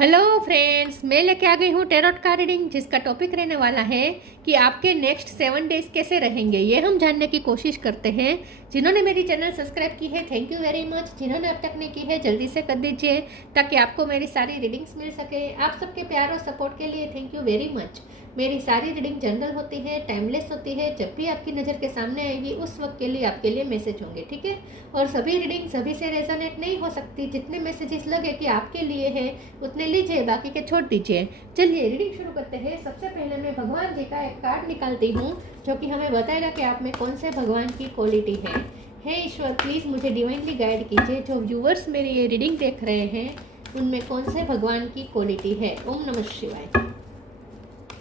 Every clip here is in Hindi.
हेलो फ्रेंड्स, मैं लेके आ गई हूँ टेरोट का रीडिंग, जिसका टॉपिक रहने वाला है कि आपके नेक्स्ट 7 डेज कैसे रहेंगे। ये हम जानने की कोशिश करते हैं। जिन्होंने मेरी चैनल सब्सक्राइब की है, थैंक यू वेरी मच। जिन्होंने अब तक नहीं की है, जल्दी से कर दीजिए ताकि आपको मेरी सारी रीडिंग्स मिल सके। आप सबके प्यार और सपोर्ट के लिए थैंक यू वेरी मच। मेरी सारी रीडिंग जनरल होती है, टाइमलेस होती है। जब भी आपकी नज़र के सामने आएगी उस वक्त के लिए आपके लिए मैसेज होंगे, ठीक है। और सभी रीडिंग सभी से रेजोनेट नहीं हो सकती। जितने मैसेजेस लगे कि आपके लिए है उतने लीजिए, बाकी के छोड़ दीजिए। चलिए रीडिंग शुरू करते हैं। सबसे पहले मैं भगवान जी का एक कार्ड निकालती हूँ जो कि हमें बताएगा कि आप में कौन से भगवान की क्वालिटी है। हे ईश्वर, प्लीज़ मुझे डिवाइनली गाइड कीजिए। जो व्यूअर्स मेरी ये रीडिंग देख रहे हैं उनमें कौन से भगवान की क्वालिटी है। ओम नमः शिवाय।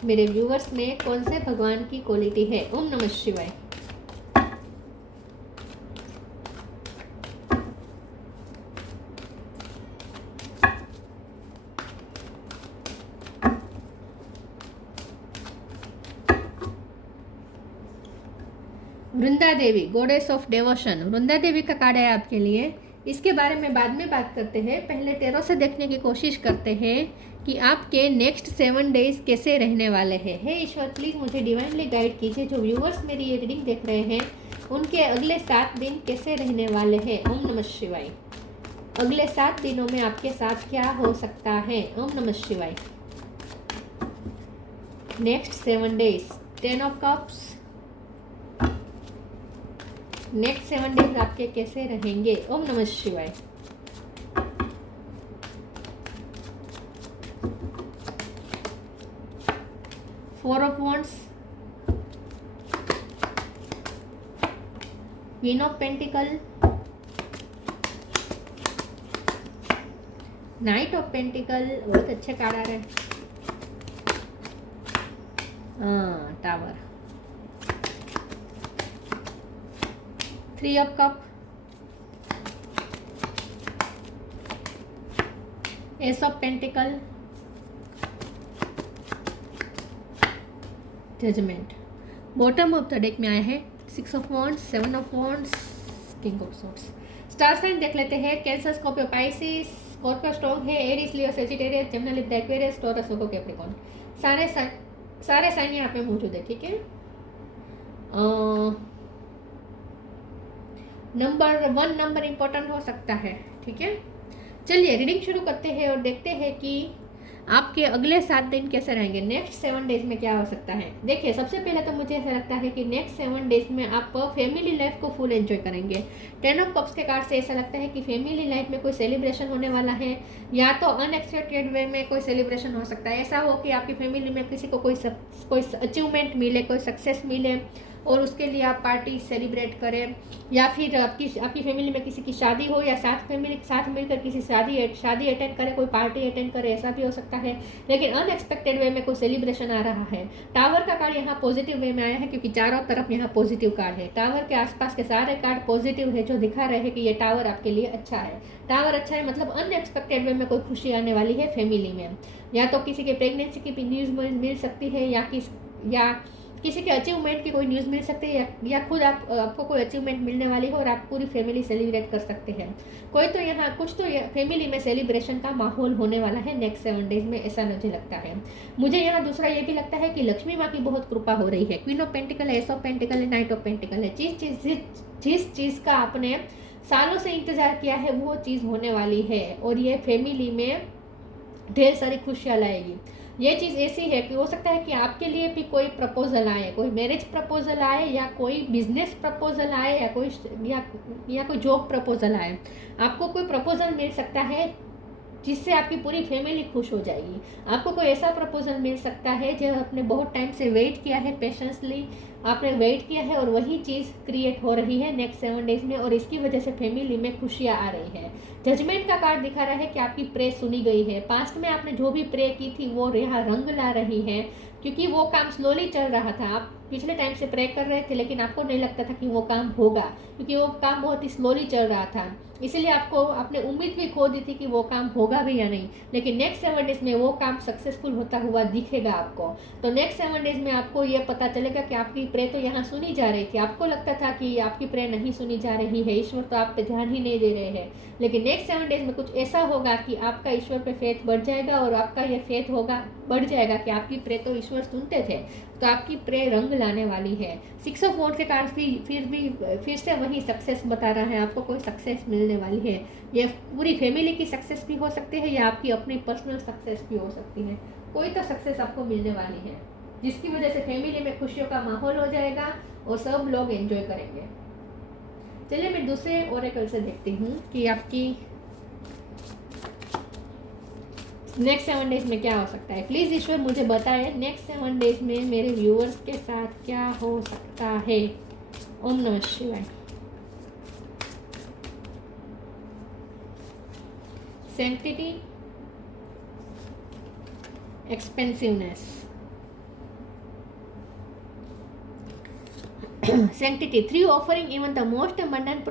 मेरे व्यूअर्स में कौन से भगवान की क्वालिटी है। ओम नमः शिवाय। Vrinda Devi, goddess of डेवोशन। वृंदा देवी का कार्ड है आपके लिए। इसके बारे में बाद में बात करते हैं। पहले टेरो से देखने की कोशिश करते हैं कि आपके नेक्स्ट 7 डेज कैसे रहने वाले हैं। हे ईश्वर, प्लीज़ मुझे डिवाइनली गाइड कीजिए। जो व्यूअर्स मेरी ये रीडिंग देख रहे हैं उनके अगले 7 दिन कैसे रहने वाले हैं। ओम नमः शिवाय। अगले 7 दिनों में आपके साथ क्या हो सकता है। ओम नमः शिवाय। Next 7 days, 10 of cups. Next 7 days आपके कैसे रहेंगे। ओम नमः शिवाय। Four of wands, queen of pentacle, knight of pentacle. बहुत अच्छे कार्ड आ रहे हैं। Tower, 3 of cup, ace of pentacle, judgement. Bottom of the deck में आए हैं 6 of wands, 7 of wands, king of swords. Star sign देख लेते हैं। Cancer, Scorpio, Pisces. Scorpio strong है। एरीज, लियो, Sagittarius, Gemini, Libra, Aquarius, Taurus, Virgo, Capricorn. सारे साइन यहाँ पे मौजूद है, ठीक है। नंबर 1 नंबर इंपॉर्टेंट हो सकता है, ठीक है। चलिए रीडिंग शुरू करते हैं और देखते हैं कि आपके अगले 7 दिन कैसे रहेंगे। नेक्स्ट 7 डेज में क्या हो सकता है। देखिए, सबसे पहले तो मुझे ऐसा लगता है कि नेक्स्ट 7 डेज में आप फैमिली लाइफ को फुल एंजॉय करेंगे। 10 ऑफ कप्स के कार्ड से ऐसा लगता है कि फैमिली लाइफ में कोई सेलिब्रेशन होने वाला है, या तो अनएक्सपेक्टेड वे में कोई सेलिब्रेशन हो सकता है। ऐसा हो कि आपकी फैमिली में किसी को कोई अचीवमेंट मिले, कोई सक्सेस मिले और उसके लिए आप पार्टी सेलिब्रेट करें, या फिर आपकी फैमिली में किसी की शादी हो, या फैमिली के साथ मिलकर किसी शादी अटेंड करें, कोई पार्टी अटेंड करें, ऐसा भी हो सकता है। लेकिन अनएक्सपेक्टेड वे में कोई सेलिब्रेशन आ रहा है। टावर का कार्ड यहाँ पॉजिटिव वे में आया है क्योंकि चारों तरफ यहाँ पॉजिटिव कार्ड है। टावर के आसपास के सारे कार्ड पॉजिटिव है, जो दिखा रहे हैं कि ये टावर आपके लिए अच्छा है। टावर अच्छा है मतलब अनएक्सपेक्टेड वे में कोई खुशी आने वाली है फैमिली में। या तो किसी के प्रेगनेंसी की भी न्यूज़ मिल सकती है, या किसी के अचीवमेंट की कोई न्यूज़ मिल सकती है, या खुद आपको कोई अचीवमेंट मिलने वाली हो और आप पूरी फैमिली सेलिब्रेट कर सकते हैं। कोई तो यहाँ कुछ तो फैमिली में सेलिब्रेशन का माहौल होने वाला है नेक्स्ट 7 डेज में, ऐसा मुझे लगता है। मुझे यहाँ दूसरा ये भी लगता है कि लक्ष्मी माँ की बहुत कृपा हो रही है। क्वीन ऑफ पेंटिकल है, एस ऑफ पेंटिकल है, नाइट ऑफ पेंटिकल है। जिस चीज़ का आपने सालों से इंतज़ार किया है वो चीज़ होने वाली है, और ये फैमिली में ढेर सारी खुशियाँ लाएगी। ये चीज़ ऐसी है कि हो सकता है कि आपके लिए भी कोई प्रपोजल आए, कोई मैरिज प्रपोजल आए, या कोई बिजनेस प्रपोजल आए, या कोई जॉब प्रपोजल आए। आपको कोई प्रपोजल मिल सकता है जिससे आपकी पूरी फैमिली खुश हो जाएगी। आपको कोई ऐसा प्रपोजल मिल सकता है जो आपने बहुत टाइम से वेट किया है, पेशेंसली आपने वेट किया है, और वही चीज़ क्रिएट हो रही है नेक्स्ट 7 डेज में, और इसकी वजह से फैमिली में खुशियाँ आ रही है। जजमेंट का कार्ड दिखा रहा है कि आपकी प्रे सुनी गई है। पास्ट में आपने जो भी प्रे की थी वो यहाँ रंग ला रही है, क्योंकि वो काम स्लोली चल रहा था। आप पिछले टाइम से प्रे कर रहे थे लेकिन आपको नहीं लगता था कि वो काम होगा, क्योंकि वो काम बहुत ही स्लोली चल रहा था। इसीलिए आपको आपने उम्मीद भी खो दी थी कि वो काम होगा भी या नहीं, लेकिन नेक्स्ट 7 डेज में वो काम सक्सेसफुल होता हुआ दिखेगा आपको। तो नेक्स्ट 7 डेज में आपको ये पता चलेगा कि आपकी प्रे तो यहाँ सुनी जा रही थी, आपको लगता था कि आपकी प्रे नहीं सुनी जा रही है, ईश्वर तो आप पे ध्यान ही नहीं दे रहे हैं, लेकिन नेक्स्ट 7 डेज में कुछ ऐसा होगा कि आपका ईश्वर पे फेथ बढ़ जाएगा और आपका ये फेथ होगा बढ़ जाएगा कि आपकी प्रे तो ईश्वर सुनते थे, तो आपकी प्रे रंग लाने वाली है। 6 ऑफ वॉन्ड्स के कारण फिर से वही सक्सेस बता रहा है, आपको कोई सक्सेस मिलने वाली है। ये पूरी फैमिली की सक्सेस भी हो सकती है या आपकी अपनी पर्सनल सक्सेस भी हो सकती है, कोई तो सक्सेस आपको मिलने वाली है जिसकी वजह से फैमिली में खुशियों का माहौल हो जाएगा और सब लोग एंजॉय करेंगे। चलिए मैं दूसरे ओरेकल से देखती हूँ कि आपकी नेक्स्ट 7 डेज में क्या हो सकता है। प्लीज़ ईश्वर मुझे बताएं नेक्स्ट 7 डेज में मेरे व्यूअर्स के साथ क्या हो सकता है। ओम नमः शिवाय। Sanctity, expensiveness, sanctity, through offering even the most mundane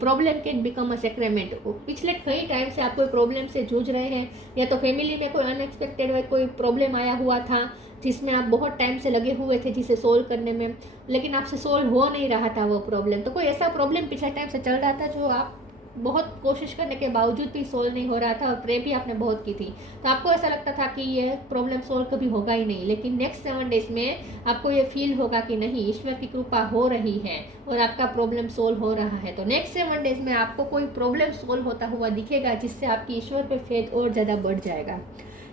problem can become a sacrament। पिछले कई टाइम से आप कोई प्रॉब्लम से जूझ रहे हैं या तो फैमिली में कोई अनएक्सपेक्टेड कोई प्रॉब्लम आया हुआ था जिसमें आप बहुत टाइम से लगे हुए थे जिसे सोल्व करने में, लेकिन आपसे सोल्व हो नहीं रहा था वो प्रॉब्लम। तो कोई ऐसा प्रॉब्लम पिछले टाइम से चल रहा था जो आप बहुत कोशिश करने के बावजूद भी सोल्व नहीं हो रहा था और प्रे भी आपने बहुत की थी, तो आपको ऐसा लगता था कि ये प्रॉब्लम सोल्व कभी होगा ही नहीं, लेकिन नेक्स्ट 7 डेज में आपको ये फील होगा कि नहीं, ईश्वर की कृपा हो रही है और आपका प्रॉब्लम सोल्व हो रहा है। तो नेक्स्ट 7 डेज में आपको कोई प्रॉब्लम सोल्व होता हुआ दिखेगा जिससे आपकी ईश्वर पे फेथ और ज़्यादा बढ़ जाएगा।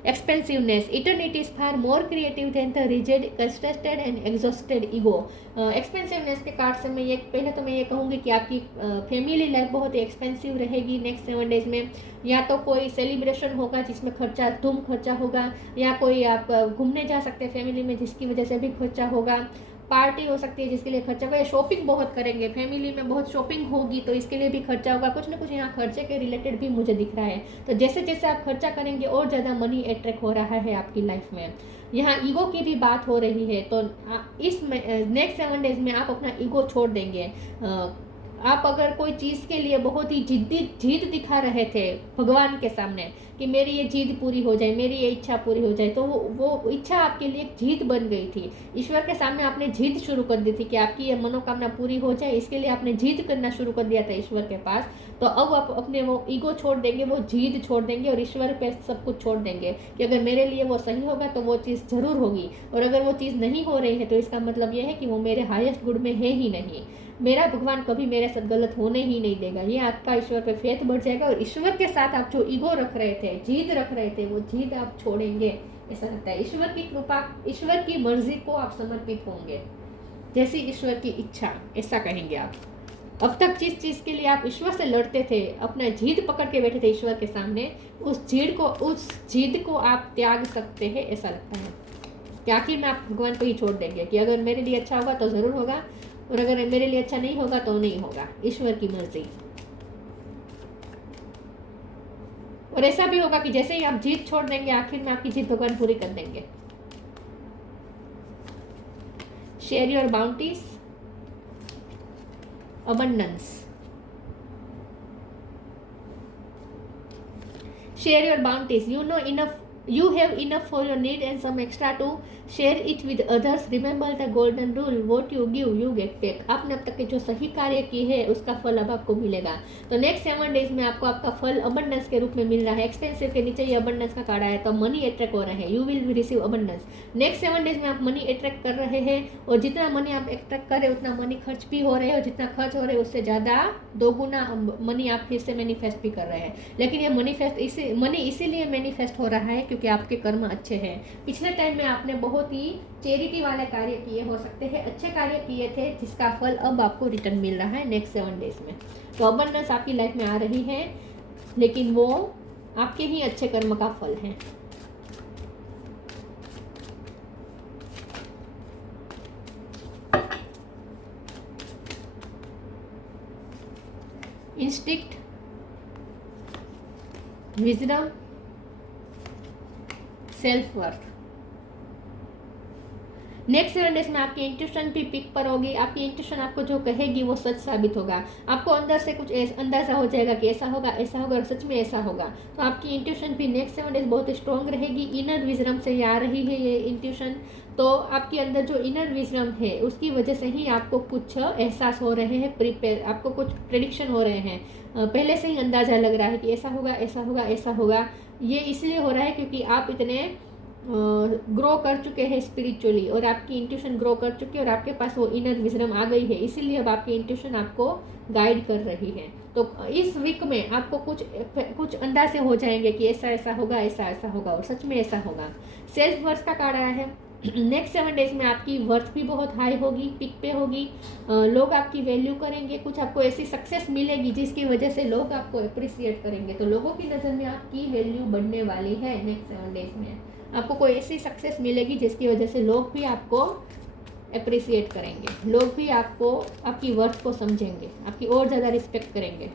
Expensiveness, eternity is far more creative than the rigid, constructed and exhausted ego. Expensiveness के कार्ड से मैं ये पहले तो मैं ये कहूँगी कि आपकी फैमिली लाइफ बहुत ही एक्सपेंसिव रहेगी नेक्स्ट 7 डेज में। या तो कोई सेलिब्रेशन होगा जिसमें खर्चा धूम खर्चा होगा, या कोई आप घूमने जा सकते हैं फैमिली में जिसकी वजह से भी खर्चा होगा, पार्टी हो सकती है जिसके लिए खर्चा होगा, या शॉपिंग बहुत करेंगे फैमिली में, बहुत शॉपिंग होगी तो इसके लिए भी खर्चा होगा। कुछ ना कुछ यहाँ खर्चे के रिलेटेड भी मुझे दिख रहा है। तो जैसे जैसे आप खर्चा करेंगे और ज़्यादा मनी अट्रैक्ट हो रहा है आपकी लाइफ में। यहाँ ईगो की भी बात हो रही है, तो इस नेक्स्ट 7 डेज में आप अपना ईगो छोड़ देंगे। आप अगर कोई चीज़ के लिए बहुत ही जिद दिखा रहे थे भगवान के सामने कि मेरी ये जिद पूरी हो जाए, मेरी ये इच्छा पूरी हो जाए, तो वो इच्छा आपके लिए एक जिद बन गई थी। ईश्वर के सामने आपने जिद शुरू कर दी थी कि आपकी ये मनोकामना पूरी हो जाए, इसके लिए आपने जिद करना शुरू कर दिया था ईश्वर के पास। तो अब आप अपने वो ईगो छोड़ देंगे, वो जिद छोड़ देंगे और ईश्वर पे सब कुछ छोड़ देंगे कि अगर मेरे लिए वो सही होगा तो वो चीज़ ज़रूर होगी, और अगर वो चीज़ नहीं हो रही है तो इसका मतलब ये है कि वो मेरे हाईएस्ट गुड में है ही नहीं। मेरा भगवान कभी मेरे साथ गलत होने ही नहीं देगा। ये आपका ईश्वर पे फेथ बढ़ जाएगा और ईश्वर के साथ आप जो ईगो रख रहे थे, जीद रख रहे थे, वो जीद आप छोड़ेंगे, ऐसा लगता है। ईश्वर की कृपा, ईश्वर की मर्जी को आप समर्पित होंगे, जैसी ईश्वर की इच्छा, ऐसा कहेंगे आप। अब तक जिस चीज़ के लिए आप ईश्वर से लड़ते थे, अपना जीद पकड़ के बैठे थे ईश्वर के सामने, उस जीद को आप त्याग सकते हैं, ऐसा लगता है कि आखिर में आप भगवान को ही छोड़ देंगे कि अगर मेरे लिए अच्छा होगा तो ज़रूर होगा और अगर मेरे लिए अच्छा नहीं होगा तो नहीं होगा, ईश्वर की मर्जी। और ऐसा भी होगा कि जैसे ही आप जीत छोड़ देंगे, आखिर में आपकी जीत भगवान पूरी कर देंगे। Share your bounties, abundance, share your bounties, you have enough for your need and some extra to share it with others। remember the golden rule, what you give you get back। आपने अब तक के जो सही कार्य की है उसका फल अब आपको मिलेगा। तो नेक्स्ट 7 डेज में आपको आपका फल अबंडेंस के रूप में मिल रहा है। एक्सपेंसिव के नीचे ये अबंडेंस का कार्ड आया, तो मनी अट्रैक्ट हो रहा है, you will receive abundance. Next 7 days में आप मनी अट्रैक्ट कर रहे हैं और जितना मनी आप अट्रैक्ट कर रहे हैं उतना मनी खर्च भी हो रहे हैं और जितना खर्च हो रहे हैं उससे ज़्यादा दोगुना मनी आप फिर से मैनिफेस्ट भी कर रहे हैं। लेकिन ये मनी इसीलिए मैनिफेस्ट हो रहा है क्योंकि आपके कर्म अच्छे हैं। पिछले टाइम में आपने बहुत ही चैरिटी वाले कार्य किए, हो सकते हैं अच्छे कार्य किए थे, जिसका फल अब आपको रिटर्न मिल रहा है नेक्स्ट 7 डेज में। तो अबंडेंस आपकी लाइफ में आ रही है, लेकिन वो आपके ही अच्छे कर्म का फल है। Instinct, wisdom, self worth. Next 7 days में आपकी इंट्यूशन भी पिक पर होगी। आपकी इंट्यूशन आपको जो कहेगी वो सच साबित होगा। आपको अंदर से कुछ अंदाज़ा हो जाएगा कि ऐसा होगा और सच में ऐसा होगा। तो आपकी इंट्यूशन भी नेक्स्ट 7 डेज बहुत स्ट्रॉन्ग रहेगी। इनर विजडम से आ रही है ये इंट्यूशन। तो आपके अंदर जो इनर विजडम है उसकी वजह से ही आपको कुछ एहसास हो रहे हैं, प्रिपेयर, आपको कुछ प्रेडिक्शन हो रहे हैं, पहले से ही अंदाज़ा लग रहा है कि ऐसा होगा, ऐसा होगा, ऐसा होगा। ये इसलिए हो रहा है क्योंकि आप इतने ग्रो कर चुके हैं स्पिरिचुअली, और आपकी इंट्यूशन ग्रो कर चुकी है, और आपके पास वो इनर विजडम आ गई है, इसीलिए अब आपकी इंट्यूशन आपको गाइड कर रही है। तो इस वीक में आपको कुछ अंदाजे हो जाएंगे कि ऐसा ऐसा होगा, ऐसा ऐसा होगा, और सच में ऐसा होगा। सेल्फ वर्थ का कार्ड आया है। नेक्स्ट 7 डेज में आपकी वर्थ भी बहुत हाई होगी, पिक पे होगी। लोग आपकी वैल्यू करेंगे, कुछ आपको ऐसी सक्सेस मिलेगी जिसकी वजह से लोग आपको अप्रिसिएट करेंगे। तो लोगों की नज़र में आपकी वैल्यू बढ़ने वाली है। नेक्स्ट 7 डेज में आपको कोई ऐसी सक्सेस मिलेगी जिसकी वजह से लोग भी आपको अप्रिसिएट करेंगे, लोग भी आपको, आपकी वर्थ को समझेंगे, आपकी और ज़्यादा रिस्पेक्ट करेंगे।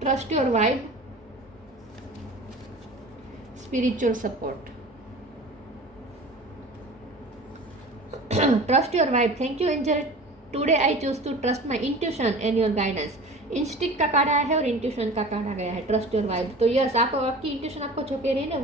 Trust your vibe, spiritual support. Trust your vibe, thank you angel, today I choose to trust my intuition and your guidance. Instinct का कार्ड आया है और इंट्यूशन का कार्ड आ गया है। ट्रस्ट योर वाइब, तो यस, आपकी इंट्यूशन आपको जो कह रही है ना,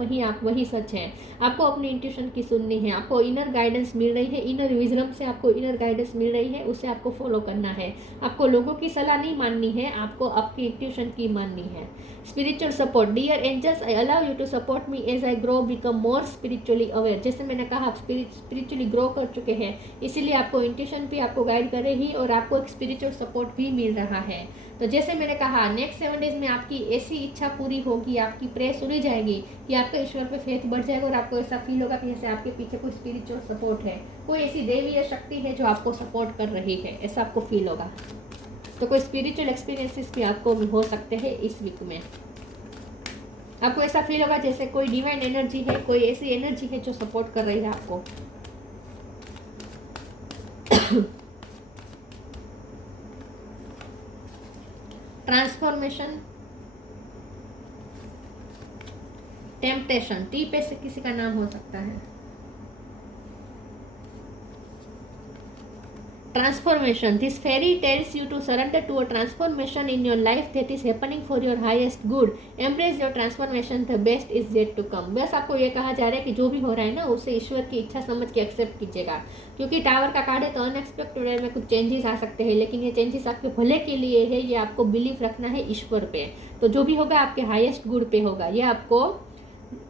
वही सच है। आपको अपनी इंट्यूशन की सुननी है, आपको इनर गाइडेंस मिल रही है, इनर विजडम से आपको इनर गाइडेंस मिल रही है, उसे आपको फॉलो करना है। आपको लोगों की सलाह नहीं माननी है, आपको आपकी इंट्यूशन की माननी है। Spiritual support, dear angels, I allow you to support me as I grow, become more spiritually aware. जैसे मैंने कहा, आप स्पिरिचुअली ग्रो कर चुके हैं, इसीलिए आपको इंट्यूशन भी आपको गाइड करेगी और आपको एक स्पिरिचुअल सपोर्ट भी मिल रहा है। तो जैसे मैंने कहा, नेक्स्ट 7 डेज में आपकी ऐसी इच्छा पूरी होगी, आपकी प्रेयर सुनी जाएगी कि आपका ईश्वर पे फेथ बढ़ जाएगा, और आपको ऐसा फील होगा कि जैसे आपके पीछे कोई स्पिरिचुअल सपोर्ट है, कोई ऐसी देवी या शक्ति है जो आपको सपोर्ट कर रही है, ऐसा आपको फील होगा। तो कोई स्पिरिचुअल एक्सपीरियंसेस भी आपको हो सकते हैं इस वीक में। आपको ऐसा फील होगा जैसे कोई डिवाइन एनर्जी है, कोई ऐसी एनर्जी है जो सपोर्ट कर रही है आपको। ट्रांसफॉर्मेशन, टेम्पटेशन, टी पे से किसी का नाम हो सकता है। Transformation, this fairy tells you to surrender to a transformation in your life that is happening for your highest good. Embrace your transformation, the best is yet to come. बस आपको ये कहा जा रहा है कि जो भी हो रहा है ना, उसे ईश्वर की इच्छा समझ के एक्सेप्ट कीजिएगा, क्योंकि टावर का कार्ड है तो अनएक्सपेक्टेड में कुछ चेंजेस आ सकते हैं, लेकिन ये चेंजेस आपके भले के लिए है। ये आपको बिलीव रखना है ईश्वर पे, तो जो भी होगा आपके हाईएस्ट गुड पे होगा। ये आपको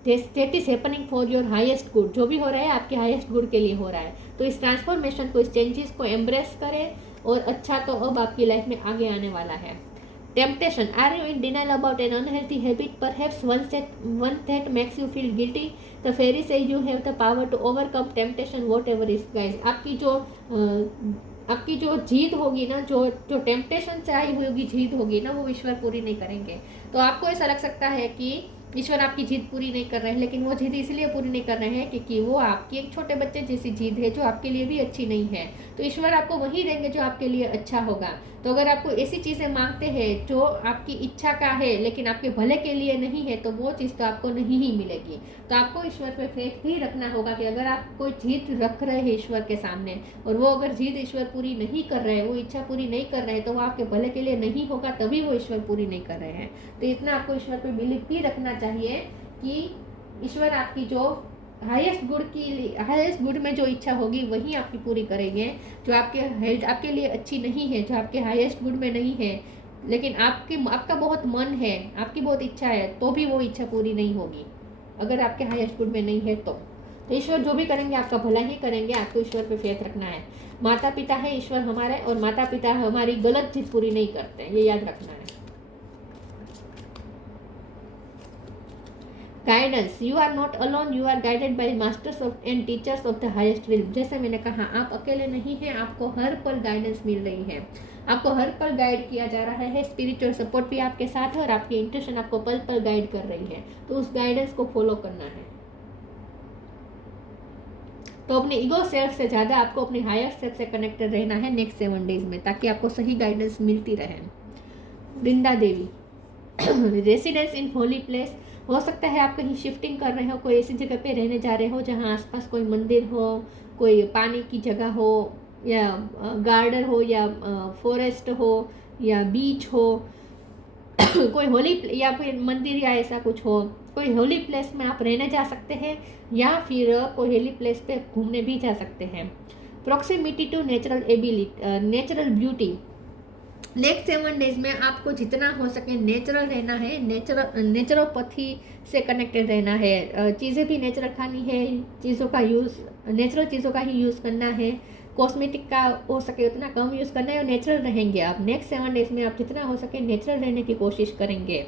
that is happening for your highest good, जो भी हो रहा है आपके हाईएस्ट गुड के लिए हो रहा है। तो इस ट्रांसफॉर्मेशन को, इस चेंजेस को एम्ब्रेस करें, और अच्छा तो अब आपकी लाइफ में आगे आने वाला है। Temptation, are you in denial about an unhealthy habit, perhaps one that makes you feel guilty, the fairy से you have the power to overcome temptation whatever is. Guys, आपकी जो जीत होगी ना, जो टेम्पटेशन से आई हुई होगी जीत होगी ना, वो ईश्वर पूरी नहीं करेंगे। तो आपको ऐसा लग सकता है कि ईश्वर आपकी जीत पूरी नहीं कर रहे हैं, लेकिन वो जीत इसलिए पूरी नहीं कर रहे हैं क्योंकि वो आपकी एक छोटे बच्चे जैसी जीत है, जो आपके लिए भी अच्छी नहीं है। तो ईश्वर आपको वही देंगे जो आपके लिए अच्छा होगा। तो अगर आपको ऐसी चीज़ें मांगते हैं जो आपकी इच्छा का है लेकिन आपके भले के लिए नहीं है, तो वो चीज़ तो आपको नहीं ही मिलेगी। तो आपको ईश्वर पे फेथ ही रखना होगा कि अगर आप कोई जीत रख रहे हैं ईश्वर के सामने, और वो अगर जीत ईश्वर पूरी नहीं कर रहे हैं, वो इच्छा पूरी नहीं कर रहे हैं, तो वो आपके भले के लिए नहीं होगा, तभी वो ईश्वर पूरी नहीं कर रहे हैं। तो इतना आपको ईश्वर पे बिलीव भी रखना चाहिए कि ईश्वर आपकी जो हाईएस्ट गुड में जो इच्छा होगी वही आपकी पूरी करेंगे। जो आपके हेल्थ आपके लिए अच्छी नहीं है, जो आपके हाईएस्ट गुड में नहीं है, लेकिन आपका बहुत मन है, आपकी बहुत इच्छा है, तो भी वो इच्छा पूरी नहीं होगी अगर आपके हाईएस्ट गुड में नहीं है। तो ईश्वर जो भी करेंगे आपका भला ही करेंगे। आपको ईश्वर पे फेथ रखना है। माता पिता है ईश्वर हमारे, और माता पिता हमारी गलत चीज पूरी नहीं करते, ये याद रखना है। Guidance, you are not alone, you are guided by masters of and teachers of the highest realm. जैसे मैंने कहा, आप अकेले नहीं हैं, आपको हर पल गाइडेंस मिल रही है, आपको हर पल गाइड किया जा रहा है। स्पिरिचुअल सपोर्ट भी आपके साथ है, और आपकी इंट्यूशन आपको पल पल गाइड कर रही है। तो उस गाइडेंस को फॉलो करना है। तो अपने ईगो सेल्फ से ज़्यादा आपको अपने हायर सेल्फ से कनेक्टेड रहना है नेक्स्ट 7 डेज में, ताकि आपको सही गाइडेंस मिलती रहे। वृंदा देवी, रेसिडेंस इन होली प्लेस, हो सकता है आप कहीं शिफ्टिंग कर रहे हो, कोई ऐसी जगह पे रहने जा रहे हो जहाँ आसपास कोई मंदिर हो, कोई पानी की जगह हो, या गार्डन हो, या फॉरेस्ट हो, या बीच हो, कोई होली या फिर मंदिर या ऐसा कुछ हो, कोई होली प्लेस में आप रहने जा सकते हैं, या फिर कोई होली प्लेस पे घूमने भी जा सकते हैं। Proximity to natural beauty. Next 7 days में आपको जितना हो सके नेचुरल रहना है, नेचुरोपैथी से कनेक्टेड रहना है, चीज़ें भी नेचुरल खानी है, चीज़ों का यूज़ नेचुरल चीज़ों का ही यूज़ करना है, कॉस्मेटिक का हो सके उतना कम यूज़ करना है, और नेचुरल रहेंगे आप। नेक्स्ट 7 डेज में आप जितना हो सके नेचुरल रहने की कोशिश करेंगे।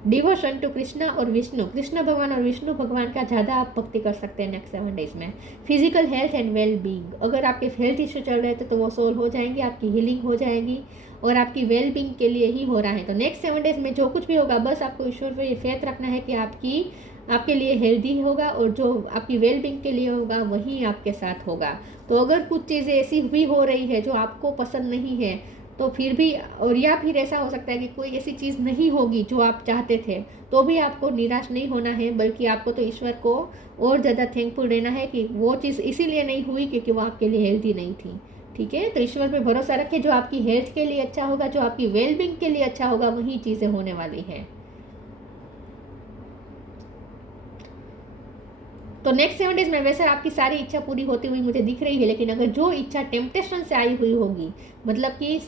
डिवोशन टू कृष्णा और विष्णु, कृष्ण भगवान और विष्णु भगवान का ज़्यादा आप भक्ति कर सकते हैं नेक्स्ट 7 डेज में। Physical health and well being, अगर आपके हेल्थ इश्यू चल रहे थे तो वो सोल्व हो जाएंगे, आपकी हीलिंग हो जाएगी, और आपकी वेल बींग के लिए ही हो रहा है। तो नेक्स्ट 7 डेज में जो कुछ भी होगा, बस आपको ईश्वर पर ये फेथ रखना है कि आपके लिए हेल्दी होगा, और जो आपकी वेल बींग के लिए होगा वही आपके साथ होगा। तो अगर कुछ चीज़ें ऐसी भी हो रही है जो आपको पसंद नहीं है, तो फिर भी, और या फिर ऐसा हो सकता है कि कोई ऐसी चीज़ नहीं होगी जो आप चाहते थे, तो भी आपको निराश नहीं होना है, बल्कि आपको तो ईश्वर को और ज़्यादा थैंकफुल रहना है कि वो चीज़ इसीलिए नहीं हुई क्योंकि वो आपके लिए हेल्दी नहीं थी। ठीक है, तो ईश्वर पे भरोसा रखें, जो आपकी हेल्थ के लिए अच्छा होगा, जो आपकी वेलबींग के लिए अच्छा होगा, वही चीज़ें होने वाली हैं। तो नेक्स्ट 7 डेज में वैसे आपकी सारी इच्छा पूरी होती हुई मुझे दिख रही है, लेकिन अगर जो इच्छा टेम्पटेशन से आई हुई होगी, मतलब कि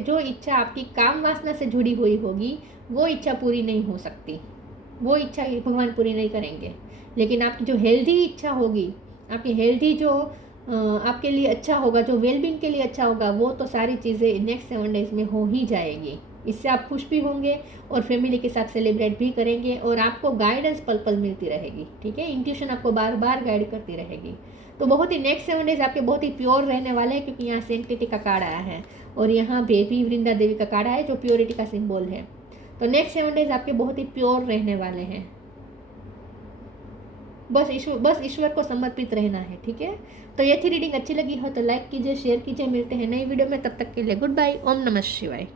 जो इच्छा आपकी काम वासना से जुड़ी हुई होगी, वो इच्छा पूरी नहीं हो सकती, वो इच्छा भगवान पूरी नहीं करेंगे। लेकिन आपकी जो हेल्दी इच्छा होगी, आपकी हेल्दी जो आपके लिए अच्छा होगा, जो वेलबींग के लिए अच्छा होगा, वो तो सारी चीज़ें नेक्स्ट 7 डेज में हो ही जाएगी। इससे आप खुश भी होंगे और फैमिली के साथ सेलिब्रेट भी करेंगे, और आपको गाइडेंस पल पल मिलती रहेगी। ठीक है, इंट्यूशन आपको बार बार गाइड करती रहेगी। तो बहुत ही नेक्स्ट 7 डेज आपके बहुत ही प्योर रहने वाले हैं, क्योंकि यहाँ सेंटिटी का कार्ड आया है, और यहाँ बेबी वृंदा देवी का कार्ड आया है जो प्योरिटी का सिंबल है। तो नेक्स्ट 7 डेज आपके बहुत ही प्योर रहने वाले हैं। बस ईश्वर को समर्पित रहना है। ठीक है, तो ये थी रीडिंग। अच्छी लगी हो तो लाइक कीजिए, शेयर कीजिए। मिलते हैं नई वीडियो में, तब तक के लिए गुड बाय। ओम नमः शिवाय।